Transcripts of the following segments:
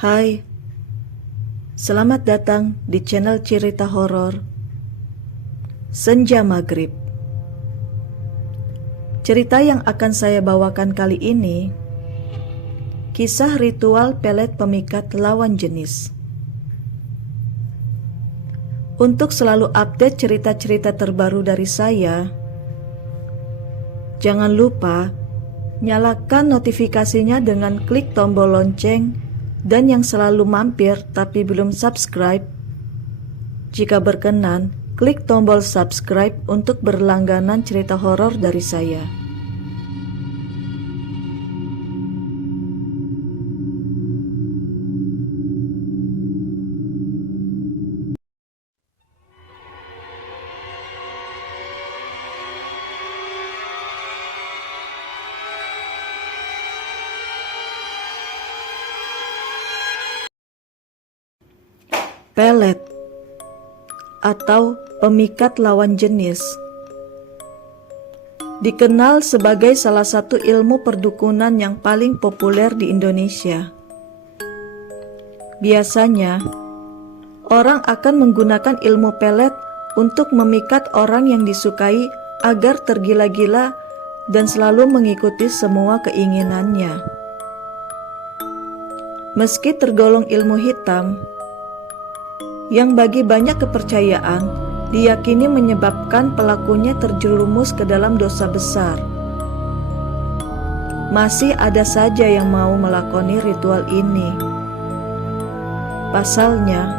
Hai, selamat datang di channel cerita horor Senja Maghrib. Cerita yang akan saya bawakan kali ini kisah ritual pelet pemikat lawan jenis. Untuk selalu update cerita-cerita terbaru dari saya, jangan lupa nyalakan notifikasinya dengan klik tombol lonceng, dan yang selalu mampir tapi belum subscribe, jika berkenan, klik tombol subscribe untuk berlangganan cerita horor dari saya. Pelet atau pemikat lawan jenis dikenal sebagai salah satu ilmu perdukunan yang paling populer di Indonesia. Biasanya, orang akan menggunakan ilmu pelet untuk memikat orang yang disukai agar tergila-gila dan selalu mengikuti semua keinginannya. Meski tergolong ilmu hitam, yang bagi banyak kepercayaan diyakini menyebabkan pelakunya terjerumus ke dalam dosa besar, masih ada saja yang mau melakoni ritual ini. Pasalnya,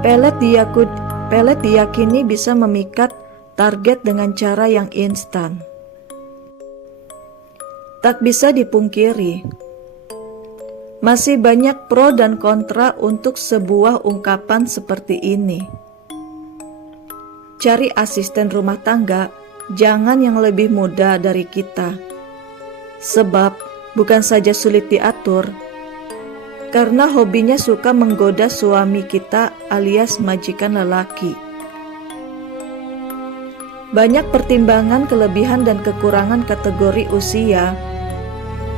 pelet diyakini bisa memikat target dengan cara yang instan. Tak bisa dipungkiri, masih banyak pro dan kontra untuk sebuah ungkapan seperti ini. Cari asisten rumah tangga, jangan yang lebih muda dari kita. Sebab bukan saja sulit diatur, karena hobinya suka menggoda suami kita alias majikan lelaki. Banyak pertimbangan kelebihan dan kekurangan kategori usia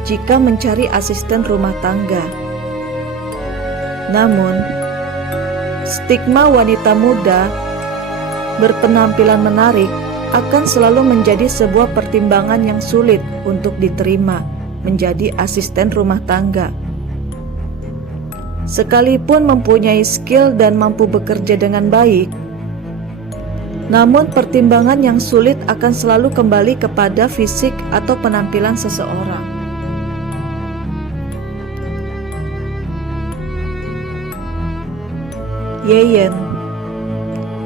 jika mencari asisten rumah tangga. Namun, stigma wanita muda berpenampilan menarik akan selalu menjadi sebuah pertimbangan yang sulit untuk diterima menjadi asisten rumah tangga. Sekalipun mempunyai skill dan mampu bekerja dengan baik, namun pertimbangan yang sulit akan selalu kembali kepada fisik atau penampilan seseorang. Yeyen,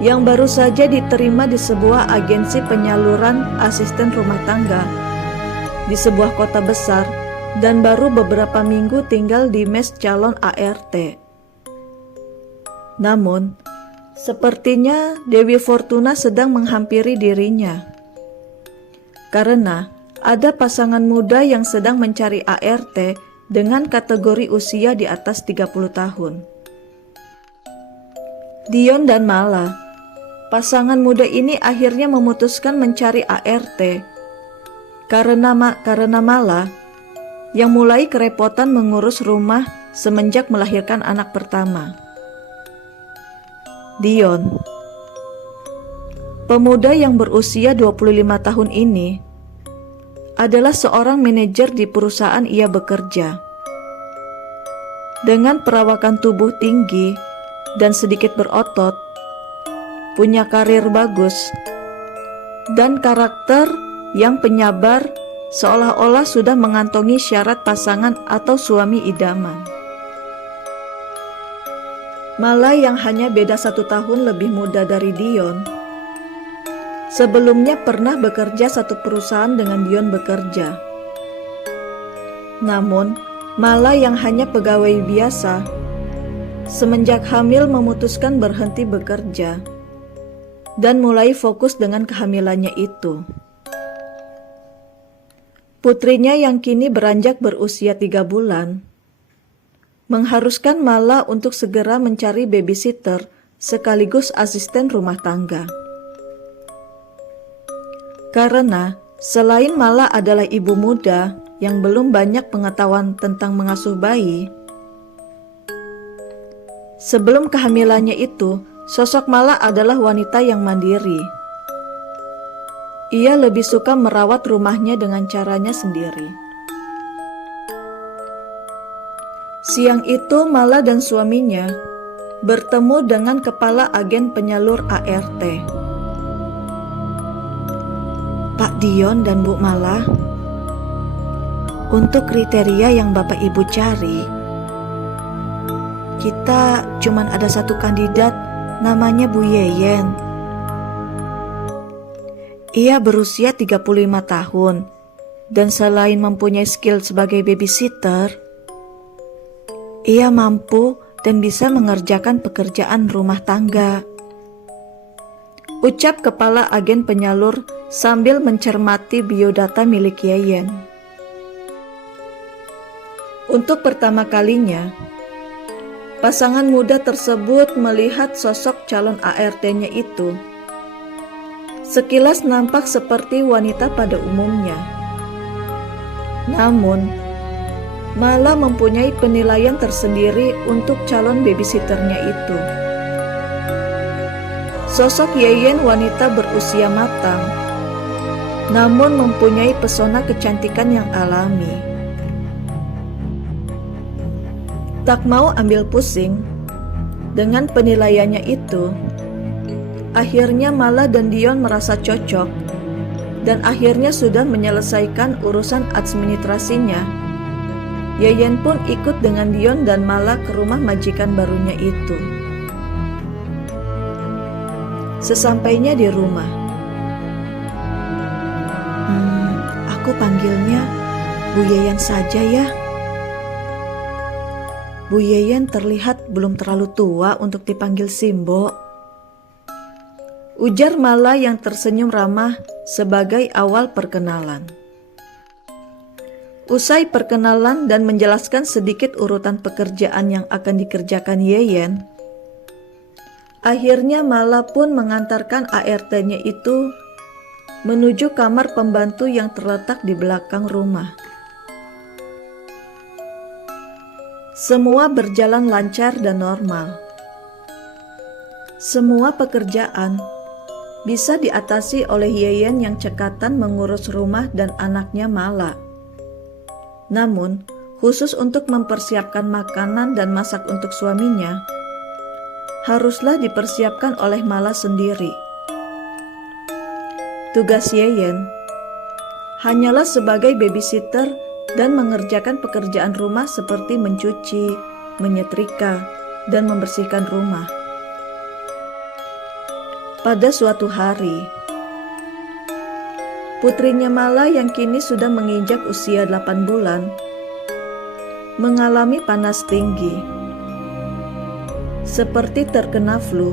yang baru saja diterima di sebuah agensi penyaluran asisten rumah tangga di sebuah kota besar dan baru beberapa minggu tinggal di mes calon ART. Namun, sepertinya Dewi Fortuna sedang menghampiri dirinya, karena ada pasangan muda yang sedang mencari ART dengan kategori usia di atas 30 tahun. Dion dan Mala, pasangan muda ini akhirnya memutuskan mencari ART karena Mala yang mulai kerepotan mengurus rumah semenjak melahirkan anak pertama. Dion, pemuda yang berusia 25 tahun ini, adalah seorang manajer di perusahaan ia bekerja. Dengan perawakan tubuh tinggi dan sedikit berotot, punya karir bagus, dan karakter yang penyabar, seolah-olah sudah mengantongi syarat pasangan atau suami idaman. Mala yang hanya beda 1 tahun lebih muda dari Dion, sebelumnya pernah bekerja satu perusahaan dengan Dion bekerja. Namun, Mala yang hanya pegawai biasa, semenjak hamil memutuskan berhenti bekerja dan mulai fokus dengan kehamilannya itu. Putrinya yang kini beranjak berusia 3 bulan mengharuskan Mala untuk segera mencari babysitter sekaligus asisten rumah tangga. Karena selain Mala adalah ibu muda yang belum banyak pengetahuan tentang mengasuh bayi, Sebelum kehamilannya itu, sosok Mala adalah wanita yang mandiri. Ia lebih suka merawat rumahnya dengan caranya sendiri. Siang itu Mala dan suaminya bertemu dengan kepala agen penyalur ART. Pak Dion dan Bu Mala, untuk kriteria yang Bapak Ibu cari, kita cuman ada satu kandidat, namanya Bu Yeyen. Ia berusia 35 tahun dan selain mempunyai skill sebagai babysitter, ia mampu dan bisa mengerjakan pekerjaan rumah tangga. Ucap kepala agen penyalur sambil mencermati biodata milik Yeyen. Untuk pertama kalinya, pasangan muda tersebut melihat sosok calon ART-nya itu. Sekilas nampak seperti wanita pada umumnya. Namun, Mala mempunyai penilaian tersendiri untuk calon babysitternya itu. Sosok Yeyen wanita berusia matang, namun mempunyai pesona kecantikan yang alami. Tak mau ambil pusing dengan penilaiannya itu, akhirnya Mala dan Dion merasa cocok dan akhirnya sudah menyelesaikan urusan administrasinya. Yeyen pun ikut dengan Dion dan Mala ke rumah majikan barunya itu. Sesampainya di rumah, aku panggilnya Bu Yeyen saja ya. Bu Yeyen terlihat belum terlalu tua untuk dipanggil Simbo, ujar Mala yang tersenyum ramah sebagai awal perkenalan. Usai perkenalan dan menjelaskan sedikit urutan pekerjaan yang akan dikerjakan Yeyen, akhirnya Mala pun mengantarkan ART-nya itu menuju kamar pembantu yang terletak di belakang rumah. Semua berjalan lancar dan normal. Semua pekerjaan bisa diatasi oleh Yeyen yang cekatan mengurus rumah dan anaknya Mala. Namun, khusus untuk mempersiapkan makanan dan masak untuk suaminya, haruslah dipersiapkan oleh Mala sendiri. Tugas Yeyen hanyalah sebagai babysitter dan mengerjakan pekerjaan rumah seperti mencuci, menyetrika, dan membersihkan rumah. Pada suatu hari, putrinya Mala yang kini sudah menginjak usia 8 bulan mengalami panas tinggi, seperti terkena flu,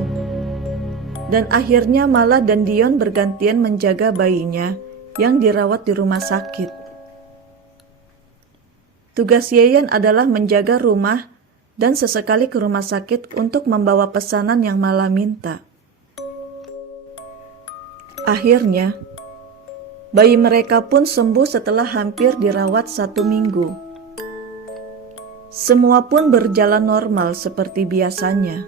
dan akhirnya Mala dan Dion bergantian menjaga bayinya yang dirawat di rumah sakit. Tugas Yeyen adalah menjaga rumah dan sesekali ke rumah sakit untuk membawa pesanan yang Mala minta. Akhirnya, bayi mereka pun sembuh setelah hampir dirawat 1 minggu. Semua pun berjalan normal seperti biasanya.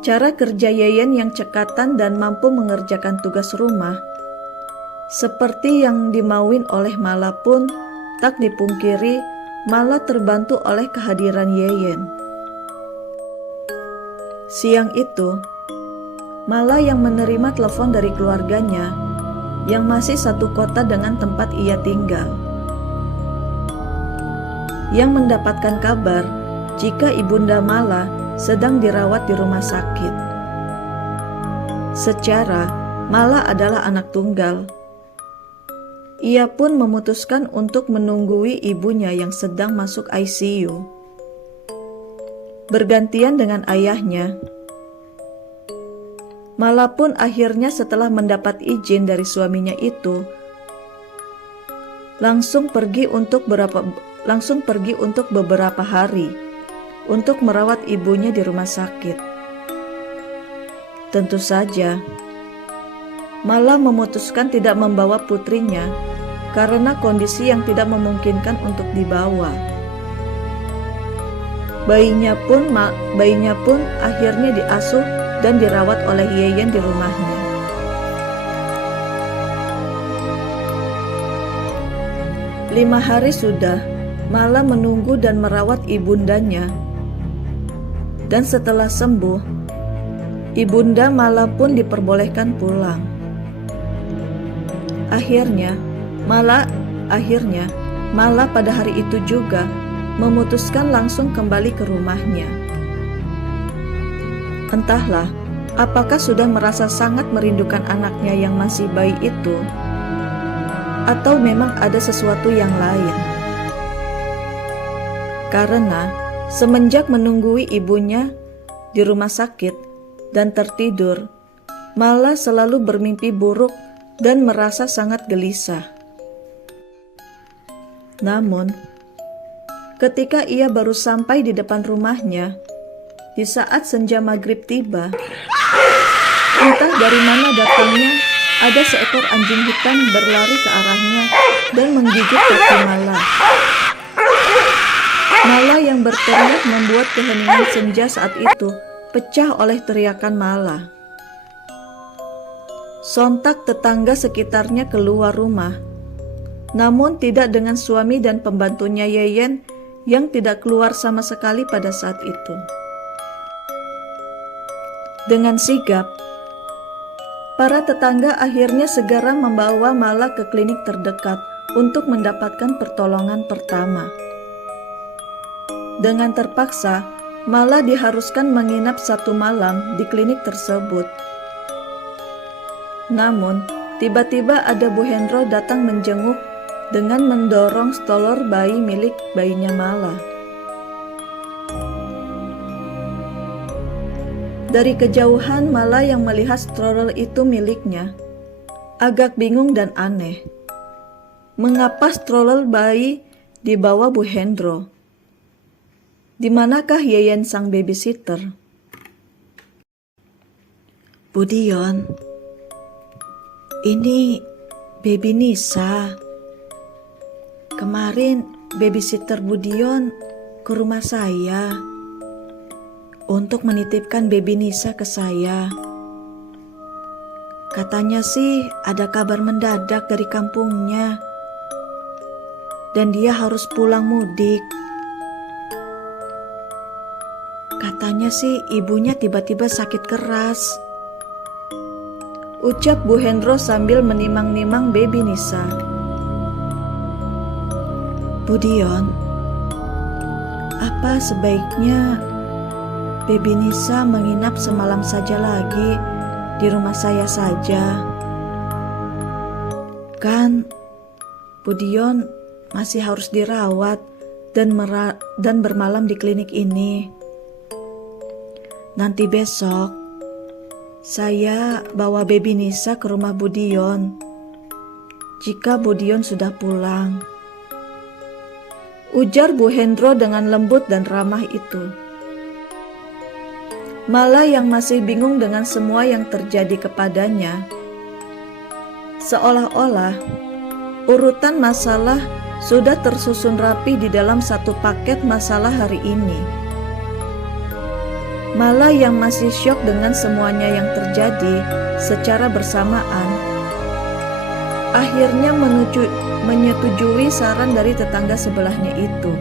Cara kerja Yeyen yang cekatan dan mampu mengerjakan tugas rumah, seperti yang dimauin oleh Mala pun tak dipungkiri Mala terbantu oleh kehadiran Yeyen. Siang itu, Mala yang menerima telepon dari keluarganya yang masih satu kota dengan tempat ia tinggal, yang mendapatkan kabar jika ibunda Mala sedang dirawat di rumah sakit. Secara Mala adalah anak tunggal, ia pun memutuskan untuk menunggui ibunya yang sedang masuk ICU. Bergantian dengan ayahnya, Mala pun akhirnya setelah mendapat izin dari suaminya itu, langsung pergi untuk beberapa hari untuk merawat ibunya di rumah sakit. Tentu saja, Mala memutuskan tidak membawa putrinya karena kondisi yang tidak memungkinkan untuk dibawa. Bayinya pun akhirnya diasuh dan dirawat oleh Yeyen di rumahnya. Lima hari sudah, Mala menunggu dan merawat ibundanya. Dan setelah sembuh, ibunda Mala pun diperbolehkan pulang. Akhirnya, Mala pada hari itu juga memutuskan langsung kembali ke rumahnya. Entahlah, apakah sudah merasa sangat merindukan anaknya yang masih bayi itu, atau memang ada sesuatu yang lain. Karena semenjak menunggui ibunya di rumah sakit dan tertidur, Mala selalu bermimpi buruk dan merasa sangat gelisah. Namun, ketika ia baru sampai di depan rumahnya, di saat senja maghrib tiba, entah dari mana datangnya, ada seekor anjing hitam berlari ke arahnya dan menggigit kaki Mala. Mala yang berteriak membuat keheningan senja saat itu pecah oleh teriakan Mala. Sontak tetangga sekitarnya keluar rumah, namun tidak dengan suami dan pembantunya Yeyen yang tidak keluar sama sekali pada saat itu. Dengan sigap, para tetangga akhirnya segera membawa Mala ke klinik terdekat untuk mendapatkan pertolongan pertama. Dengan terpaksa, Mala diharuskan menginap 1 malam di klinik tersebut. Namun, tiba-tiba ada Bu Hendro datang menjenguk dengan mendorong stroller bayi milik bayinya Mala. Dari kejauhan, Mala yang melihat stroller itu miliknya agak bingung dan aneh. Mengapa stroller bayi dibawa Bu Hendro? Di manakah Yeyen sang babysitter? Bu Dion, ini baby Nisa. Kemarin babysitter Bu Dion ke rumah saya untuk menitipkan baby Nisa ke saya. Katanya sih ada kabar mendadak dari kampungnya dan dia harus pulang mudik. Katanya sih ibunya tiba-tiba sakit keras. Ucap Bu Hendro sambil menimang-nimang baby Nisa. Bu Dion, apa sebaiknya baby Nisa menginap semalam saja lagi di rumah saya saja? Kan Bu Dion masih harus dirawat dan bermalam di klinik ini. Nanti besok, saya bawa baby Nisa ke rumah Bu Dion jika Bu Dion sudah pulang. Ujar Bu Hendro dengan lembut dan ramah itu. Mala yang masih bingung dengan semua yang terjadi kepadanya, seolah-olah urutan masalah sudah tersusun rapi di dalam satu paket masalah hari ini. Mala yang masih syok dengan semuanya yang terjadi secara bersamaan, akhirnya menyetujui saran dari tetangga sebelahnya itu.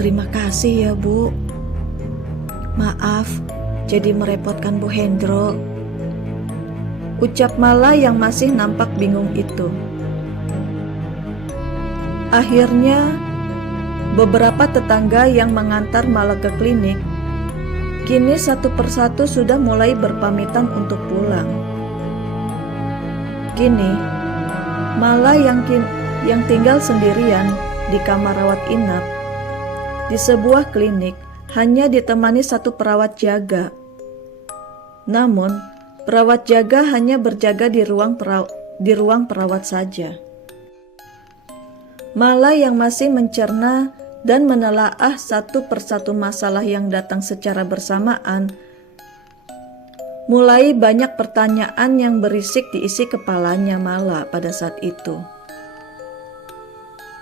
Terima kasih ya Bu. Maaf jadi merepotkan Bu Hendro. Ucap Mala yang masih nampak bingung itu. Akhirnya, beberapa tetangga yang mengantar Mala ke klinik, kini satu persatu sudah mulai berpamitan untuk pulang. Kini, Mala yang tinggal sendirian di kamar rawat inap di sebuah klinik hanya ditemani satu perawat jaga. Namun, perawat jaga hanya berjaga di ruang perawat saja. Mala yang masih mencerna dan menelaah satu persatu masalah yang datang secara bersamaan, mulai banyak pertanyaan yang berisik diisi kepalanya Mala pada saat itu.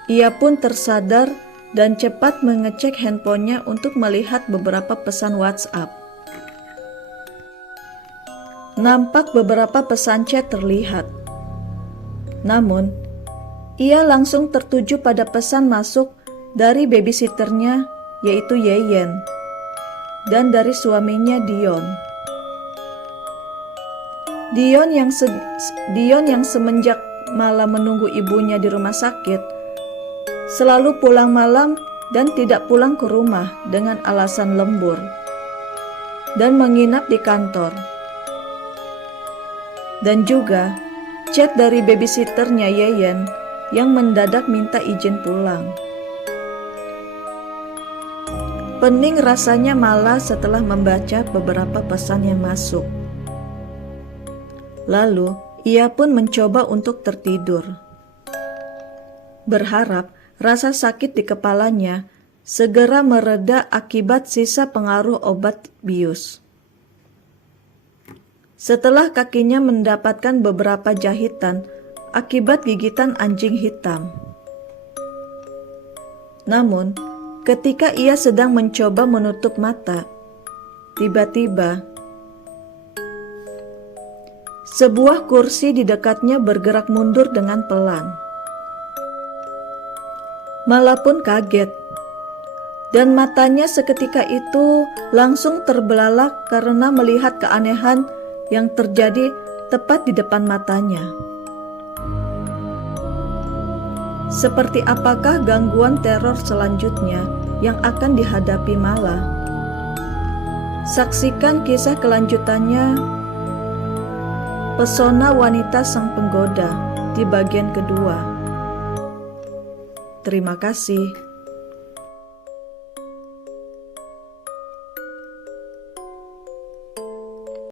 Ia pun tersadar dan cepat mengecek handphonenya untuk melihat beberapa pesan WhatsApp. Nampak beberapa pesan chat terlihat. Namun, ia langsung tertuju pada pesan masuk dari babysitternya, yaitu Yeyen, dan dari suaminya Dion. Dion yang semenjak malam menunggu ibunya di rumah sakit, selalu pulang malam dan tidak pulang ke rumah dengan alasan lembur, dan menginap di kantor. Dan juga chat dari babysitternya Yeyen yang mendadak minta izin pulang. Pening rasanya malah setelah membaca beberapa pesan yang masuk. Lalu ia pun mencoba untuk tertidur, berharap rasa sakit di kepalanya segera mereda akibat sisa pengaruh obat bius. Setelah kakinya mendapatkan beberapa jahitan akibat gigitan anjing hitam. Namun, ketika ia sedang mencoba menutup mata, tiba-tiba sebuah kursi di dekatnya bergerak mundur dengan pelan. Mala pun kaget, dan matanya seketika itu langsung terbelalak karena melihat keanehan yang terjadi tepat di depan matanya. Seperti apakah gangguan teror selanjutnya yang akan dihadapi Mala? Saksikan kisah kelanjutannya, Pesona Wanita Sang Penggoda, di bagian kedua. Terima kasih.